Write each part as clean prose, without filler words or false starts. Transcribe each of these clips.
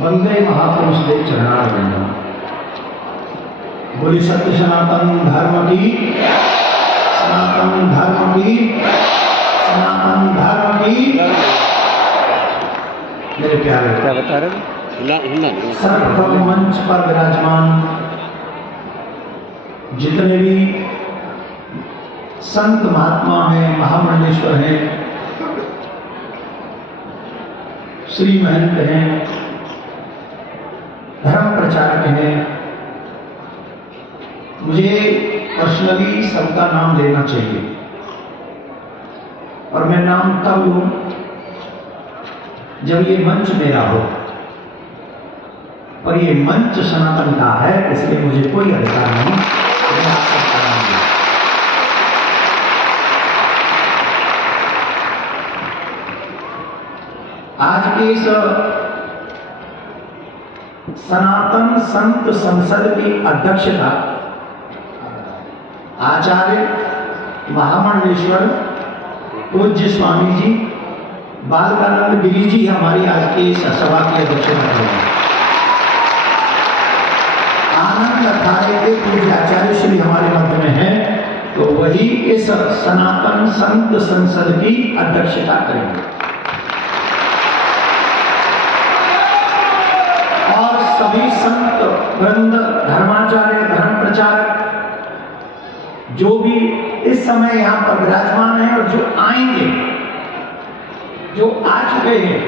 वंदे महापुरुष देव चरणारविंदम। बोली सत्य सनातन धर्म की, सनातन धर्म की, सनातन धर्म की। मेरे प्यारे, क्या बता रहे? सर्वप्रथम मंच पर विराजमान जितने भी संत महात्मा हैं, महामंडलेश्वर हैं, श्री महंत हैं, धर्म प्रचारक हैं, मुझे पर्सनली सबका नाम लेना चाहिए और मैं नाम तब लूं जब ये मंच मेरा हो, पर ये मंच सनातन का है, इसलिए मुझे कोई अधिकार नहीं मैं आप सबका नाम लूं। आज की इस सनातन संत संसद की अध्यक्षता आचार्य महामंडलेश्वर पूज्य स्वामी जी बालकानंद गिरी जी हमारी आज की सभा की अध्यक्षता करेंगे। आनंद अखाड़े के पूज्य आचार्य श्री हमारे मध्य में हैं, तो वही इस सनातन संत संसद की अध्यक्षता करेंगे। और सभी संत वृंद, धर्माचार्य, धर्म प्रचारक जो भी इस समय यहां पर विराजमान हैं और जो आएंगे, जो आ चुके हैं,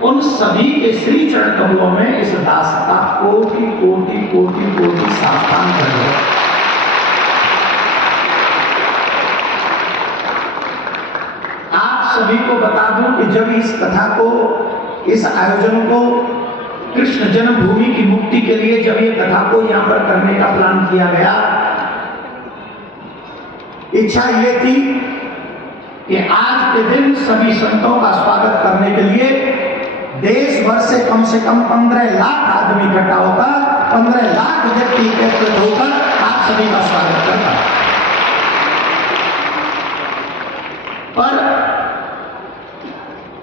उन सभी के श्री चरण कमलों में इस दास का कोटि कोटि कोटि कोटि साष्टांग करें। आप सभी को बता दूं कि जब इस कथा को, इस आयोजन को कृष्ण जन्मभूमि की मुक्ति के लिए जब ये कथा को यहां पर करने का प्लान किया गया, इच्छा ये थी कि आज के दिन सभी संतों का स्वागत करने के लिए देश भर से कम 15 लाख आदमी इकट्ठा होगा, 15 लाख व्यक्ति एकत्रित होकर आप सभी का स्वागत करना। पर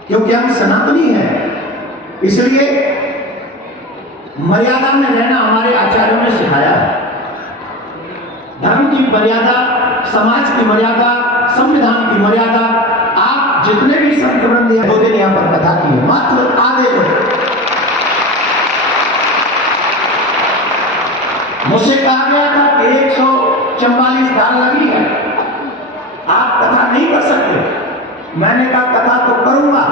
क्योंकि हम सनातनी हैं, इसलिए मर्यादा में रहना हमारे आचार्यों ने सिखाया है। धर्म की मर्यादा, समाज की मर्यादा, संविधान की मर्यादा। आप जितने भी संत वृंद हैं, 2 दिन यहां पर कथा की है, मात्र आधे लोग। मुझसे कहा गया था कि 144 धार लगी है, आप कथा नहीं कर सकते। मैंने कहा कथा तो करूंगा,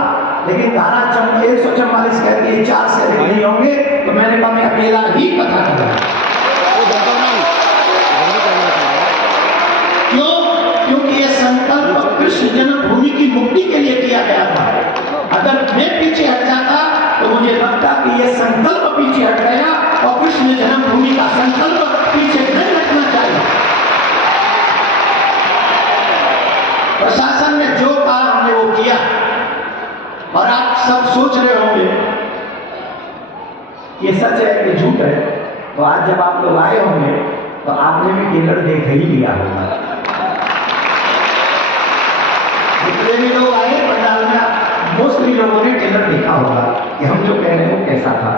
लेकिन धारा 144 कहती है 4 से अधिक नहीं होंगे, तो मैंने कहा मैं अकेला ही कथा करूंगा। क्योंकि यह संकल्प कृष्ण जन्मभूमि की मुक्ति के लिए किया गया था। अगर मैं पीछे हट जाता तो मुझे लगता कि यह संकल्प पीछे हट गया और कृष्ण जन्मभूमि का संकल्प पीछे नहीं हटना चाहिए। प्रशासन ने जो कहा हमने वो किया, और आप सब सोच रहे होंगे ये सच है कि झूठ है। तो आज जब आप लोग आए होंगे तो आपने भी टेलर देख ही लिया होगा। जितने भी लोग आए पंडाल में, मोस्टली लोगों ने टेलर देखा होगा कि हम जो कह रहे हैं वो कैसा था।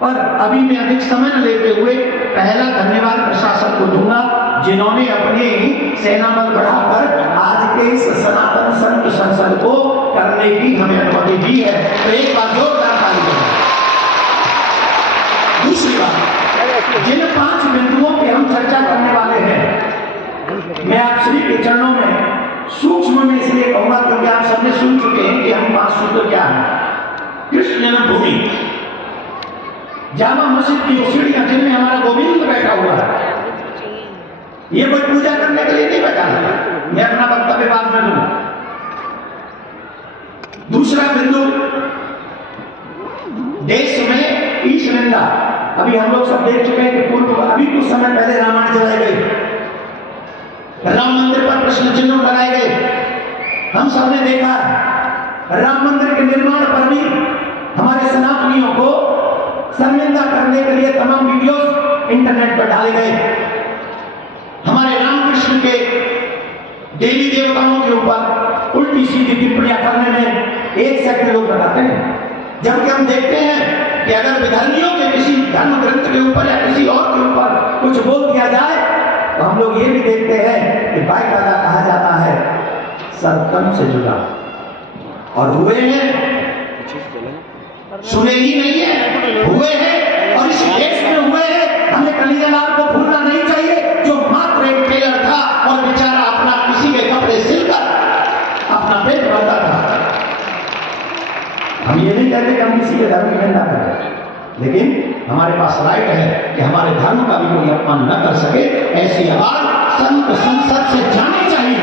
पर अभी मैं अधिक समय न लेते हुए पहला धन्यवाद प्रशासन को दूंगा, जिन्होंने अपने सेना बल बढ़ाकर आज के इस सनातन संत संसद को करने की हमें अनुमति दी है। तो एक बार जोरदार ताली बजाएं। दूसरी बात, जिन 5 बिंदुओं पे हम चर्चा करने वाले हैं, मैं आप श्री के चरणों में सूक्ष्म में इसलिए कहूंगा क्योंकि आप सबने सुन चुके हैं कि हम 5 सूत्र क्या है। कृष्ण जन्मभूमि, जामा मस्जिद की सीढ़ियां जिनमें हमारा गोविंद बैठा हुआ है, ये कोई पूजा करने के लिए नहीं बैठा है। मैं अपना वक्तव्य बाद में दूंगा। दूसरा बिंदु, देश में ईश निंदा। अभी हम लोग सब देख चुके हैं कि पूर्व अभी कुछ समय पहले रामायण चलाए गए, राम मंदिर पर प्रश्न चिन्ह लगाए गए। हम सबने देखा राम मंदिर के निर्माण पर भी हमारे सनातनियों को शर्मिंदा करने के लिए तमाम वीडियोस इंटरनेट पर डाले गए। हमारे रामकृष्ण के देवी देवताओं के ऊपर उल्टी सीधी टिप्पणियां करने में 1 सेकंड लोग लगाते हैं, जबकि हम देखते हैं कि अगर विधर्मियों के किसी धर्म ग्रंथ के ऊपर या किसी और के ऊपर कुछ बोल दिया जाए तो हम लोग ये भी देखते हैं कि बाकायदा कहा जाता है सरतन से जुड़ा, और हुए हैं, सुने ही नहीं है, हुए हैं, और इस देश में हुए हैं। हमें कलीलाल को भूलना नहीं चाहिए, जो मात्र एक टेलर था और बेचारा अपना किसी के कपड़े सिलकर अपना पेट भरता था। हम ये नहीं कहते कि हम किसी के धर्म की निंदा करें, लेकिन हमारे पास राइट है कि हमारे धर्म का भी कोई अपमान न कर सके। ऐसी आवाज संत संसद से जानी चाहिए।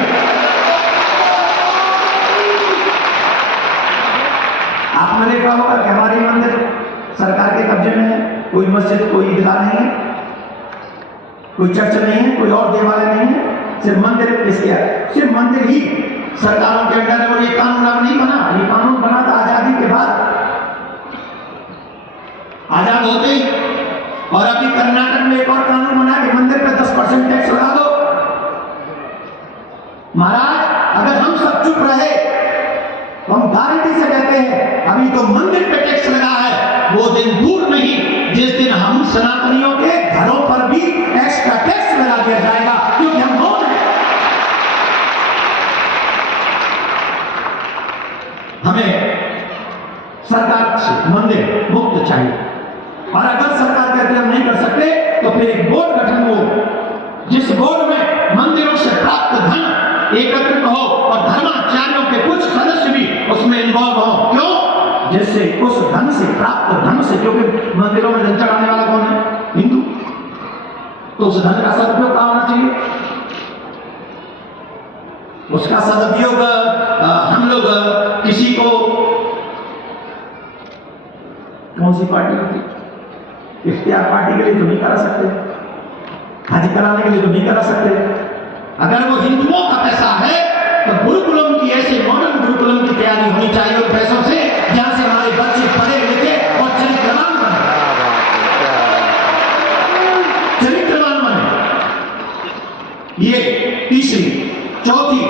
आपने देखा होगा कि हमारे मंदिर सरकार के कब्जे में है, कोई मस्जिद, कोई ईदगाह नहीं है, कोई चर्च नहीं है, कोई और देवालय नहीं है, सिर्फ मंदिर। किसके? सिर्फ मंदिर ही सरकारों के अंडर है। और ये कानून अब नहीं बना, ये कानून बना था आजादी के बाद, आजाद होते ही। और अभी कर्नाटक में एक और कानून बना कि मंदिर पे 10% टैक्स लगा दो। महाराज अगर हम सब चुप रहे तो हम गारंटी से कहते हैं अभी तो मंदिर पे टैक्स लगा है, वो दिन दूर नहीं जिस दिन हम सनातनियों के घरों पर भी एक्स्ट्रा टैक्स लगा दिया जाएगा, क्योंकि हम मौन हैं। हमें सरकार से मंदिर मुक्त चाहिए, और अगर सरकार कहती हम नहीं कर सकते तो फिर एक बोर्ड गठन हो, जिस बोर्ड में मंदिरों से प्राप्त धन एकत्रित हो और धर्माचार्यों के कुछ सदस्य भी उसमें इन्वॉल्व हो। क्यों? जिससे उस धन से प्राप्त धन से, क्योंकि मंदिरों में धन चढ़ाने वाला कौन है? हिंदू। तो उस धन का सदुपयोग क्या होना चाहिए? उसका सदुपयोग हम लोग किसी को, कौन सी पार्टी होती, इख्तियार पार्टी के लिए तो नहीं करा सकते, हज कराने के लिए तो नहीं करा सकते। अगर वो हिंदुओं का पैसा है तो गुरुकुलम की, ऐसे मॉडर्न गुरुकुलम की तैयारी होनी चाहिए उन पैसों से, जहां से हमारे बच्चे पढ़े लिखे और चरित्रवान बने, चरित्रवान बने। ये तीसरी। चौथी,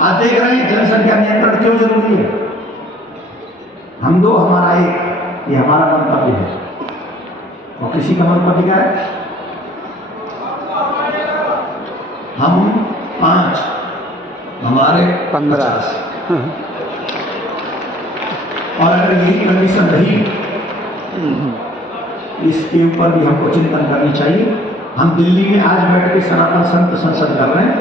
आप देख रहे हैं जनसंख्या नियंत्रण क्यों जरूरी है? हम दो, हमारा एक, ये हमारा मंतव्य है, और किसी का मंतव्य क्या है? हम 5, हमारे 15। और अगर यही कंडीशन रही, इसके ऊपर भी हमको चिंतन करनी चाहिए। हम दिल्ली में आज बैठ के सनातन संत संसद कर रहे हैं,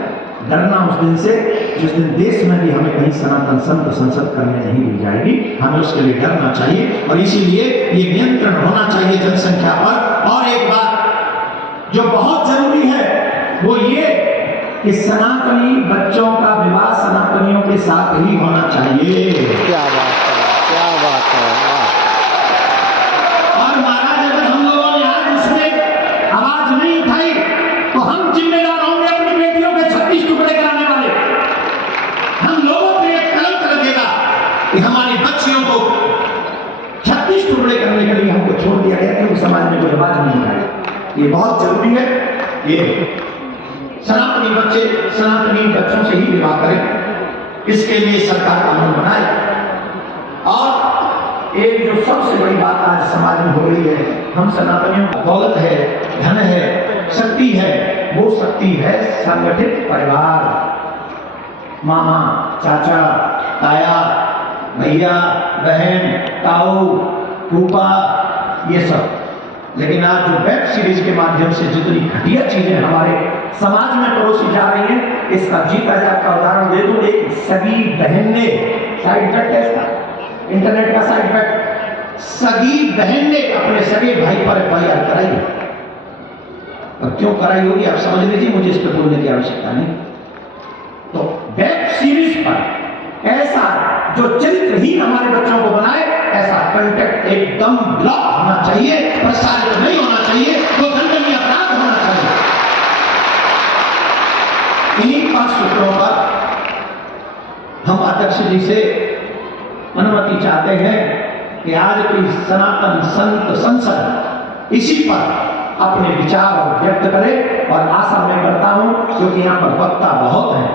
डरना उस दिन से जिस दिन देश में भी हमें कहीं सनातन संत संसद करने नहीं दी जाएगी। हमें उसके लिए डरना चाहिए, और इसीलिए ये नियंत्रण होना चाहिए जनसंख्या पर। और एक बात जो बहुत जरूरी है वो ये कि सनातनी बच्चों का विवाह सनातनियों के साथ ही होना चाहिए। क्या बात है, क्या बात है। और महाराज अगर हम लोगों ने आज उसमें आवाज नहीं उठाई तो हम जिम्मेदार होंगे अपनी बेटियों के 36 टुकड़े कराने वाले। हम लोगों पर एक कलंक लगेगा कि हमारी बच्चियों को 36 टुकड़े करने के लिए हमको छोड़ दिया गया, क्योंकि समाज में कोई आवाज नहीं उठाई। ये बहुत जरूरी है। ये सनातनी बच्चे सनातनी बच्चों से ही विवाह करें, इसके लिए सरकार कानून बनाए। और एक जो सबसे बड़ी बात आज समाज में हो रही है, हम सनातनियों का दौलत है, धन है, शक्ति है, वो शक्ति है संगठित परिवार। मामा, चाचा, ताया, भैया, बहन, ताऊ, फूफा, ये सब। लेकिन आज जो वेब सीरीज के माध्यम से जितनी घटिया चीजें हमारे समाज में परोसी जा रही है, इसका जीता जाता उदाहरण दे दूं। एक सगी बहन ने, साइड इफेक्ट है इसका, इंटरनेट का साइड इफेक्ट, सगी बहन ने अपने सगे भाई पर FIR कराई। अब क्यों कराई होगी आप समझ लीजिए, मुझे इस पर बोलने की आवश्यकता नहीं। तो वेब सीरीज पर ऐसा जो चरित्रहीन हमारे बच्चों को बनाए, ऐसा कंटेंट एकदम ब्लॉक होना चाहिए, प्रसारित नहीं होना चाहिए, वो दंडनीय अपराध होना चाहिए। इन्हीं 5 सूत्रों पर हम अध्यक्ष जी से अनुमति चाहते हैं कि आज की सनातन संत संसद इसी पर अपने विचार व्यक्त करे। और आशा मैं करता हूं, क्योंकि यहां पर वक्ता बहुत हैं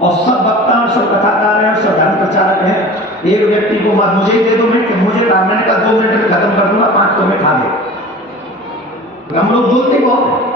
और सब वक्ता, सब कथाकार हैं, सब धर्म प्रचारक हैं, एक व्यक्ति को मत मुझे ही दे दो, मैं मुझे कहा, मैंने कहा 2 मिनट में खत्म कर दूंगा, 5 तो मैं खा गया। हम लोग बोलते बहुत